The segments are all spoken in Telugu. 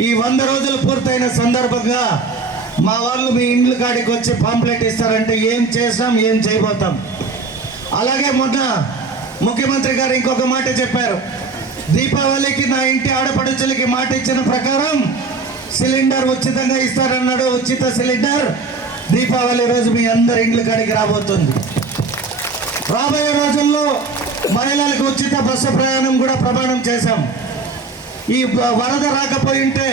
ఈ వంద రోజులు పూర్తయిన సందర్భంగా మా వాళ్ళు మీ ఇండ్ల కాడికి వచ్చి పాంప్లెట్ ఇస్తారంటే ఏం చేసాం ఏం చేయబోతాం? అలాగే మొన్న ముఖ్యమంత్రి గారు ఇంకొక మాట చెప్పారు. దీపావళికి నా ఇంటి ఆడపడుచులకి మాట ఇచ్చిన ప్రకారం సిలిండర్ ఉచితంగా ఇస్తారన్నాడు. ఉచిత సిలిండర్ దీపావళి రోజు మీ అందరి ఇండ్ల కాడికి రాబోతుంది. రాబోయే రోజుల్లో మహిళలకు ఉచిత బస్సు ప్రయాణం కూడా ప్రమాణం చేశాం. ఈ వరద రాకపోయింటే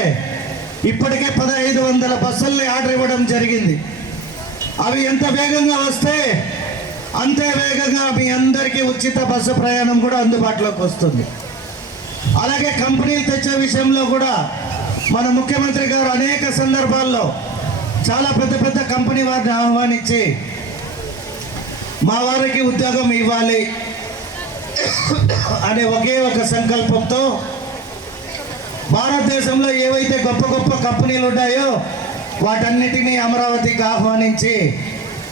ఇప్పటికే పదహైదు వందల బస్సుల్ని ఆర్డర్ ఇవ్వడం జరిగింది. అవి ఎంత వేగంగా వస్తే అంతే వేగంగా మీ అందరికీ ఉచిత బస్సు ప్రయాణం కూడా అందుబాటులోకి వస్తుంది. అలాగే కంపెనీలు తెచ్చే విషయంలో కూడా మన ముఖ్యమంత్రి గారు అనేక సందర్భాల్లో చాలా పెద్ద పెద్ద కంపెనీ వారిని ఆహ్వానించి మా వారికి ఉద్యోగం ఇవ్వాలి అనే ఒకే ఒక సంకల్పంతో భారతదేశంలో ఏవైతే గొప్ప గొప్ప కంపెనీలు ఉన్నాయో వాటన్నిటినీ అమరావతికి ఆహ్వానించి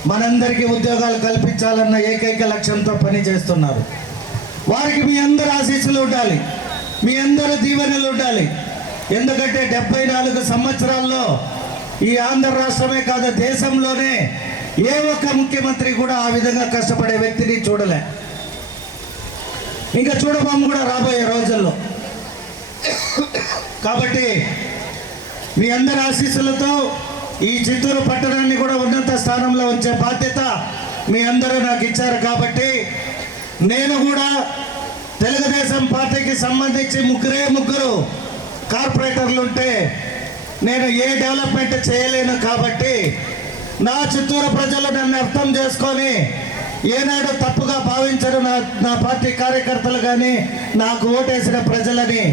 మనందరికీ ఉద్యోగాలు కల్పించాలన్న ఏకైక లక్ష్యంతో పనిచేస్తున్నారు. వారికి మీ అందరు ఆశీస్సులు ఉండాలి. మీ అందరు దీవెనలు ఉండాలి. ఎందుకంటే డెబ్బై నాలుగు సంవత్సరాల్లో ఈ ఆంధ్ర రాష్ట్రమే కాదు దేశంలోనే ఏ ఒక్క ముఖ్యమంత్రి కూడా ఆ విధంగా కష్టపడే వ్యక్తిని చూడలే. ఇంకా చూడబోము కూడా రాబోయే రోజుల్లో. కాబట్టి మీ అందరి ఆశీస్సులతో ఈ చిత్తూరు పట్టణాన్ని కూడా ఉన్నత స్థానంలో ఉంచే బాధ్యత మీ అందరూ నాకు ఇచ్చారు కాబట్టి నేను కూడా తెలుగుదేశం పార్టీకి సంబంధించి ముగ్గురే ముగ్గురు కార్పొరేటర్లు ఉంటే నేను ఏ డెవలప్మెంట్ చేయలేను కాబట్టి నా చిత్తూరు ప్రజలు నన్ను అర్థం చేసుకొని ఏనాడు తప్పుగా భావించరు నా నా పార్టీ కార్యకర్తలు కానీ నాకు ఓటేసిన ప్రజలని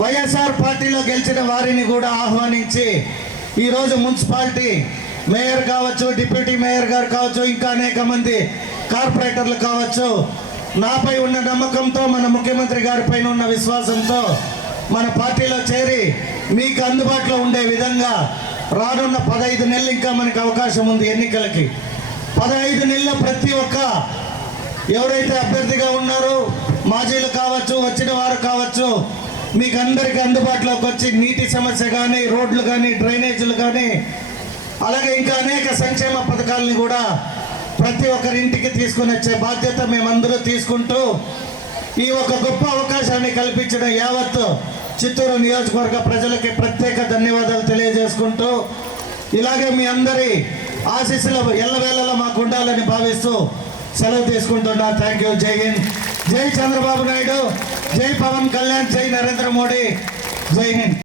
వైఎస్ఆర్ పార్టీలో గెలిచిన వారిని కూడా ఆహ్వానించి ఈరోజు మున్సిపాలిటీ మేయర్ కావచ్చు డిప్యూటీ మేయర్ గారు కావచ్చు ఇంకా అనేక మంది కార్పొరేటర్లు కావచ్చు నాపై ఉన్న నమ్మకంతో మన ముఖ్యమంత్రి గారి పైన ఉన్న విశ్వాసంతో మన పార్టీలో చేరి మీకు అందుబాటులో ఉండే విధంగా రానున్న పదహైదు నెలలు ఇంకా మనకి అవకాశం ఉంది ఎన్నికలకి. పదహైదు నెలలు ప్రతి ఒక్క ఎవరైతే అభ్యర్థిగా ఉన్నారో మాజీలు కావచ్చు వచ్చిన వారు కావచ్చు మీకు అందరికీ అందుబాటులోకి వచ్చి నీటి సమస్య కానీ రోడ్లు కానీ డ్రైనేజీలు కానీ అలాగే ఇంకా అనేక సంక్షేమ పథకాలని కూడా ప్రతి ఒక్కరి ఇంటికి తీసుకుని వచ్చే బాధ్యత మేమందరూ తీసుకుంటూ ఈ ఒక గొప్ప అవకాశాన్ని కల్పించిన యావత్ చిత్తూరు నియోజకవర్గ ప్రజలకి ప్రత్యేక ధన్యవాదాలు తెలియజేసుకుంటూ ఇలాగే మీ అందరి ఆశీస్సులు ఎల్లవేళలా మాకు ఉండాలని భావిస్తూ సెలవు తీసుకుంటున్నా. Thank you. జై హింద్. జై చంద్రబాబు నాయుడు. జై పవన్ కళ్యాణ్ జై నరేంద్ర మోడీ జై హింద్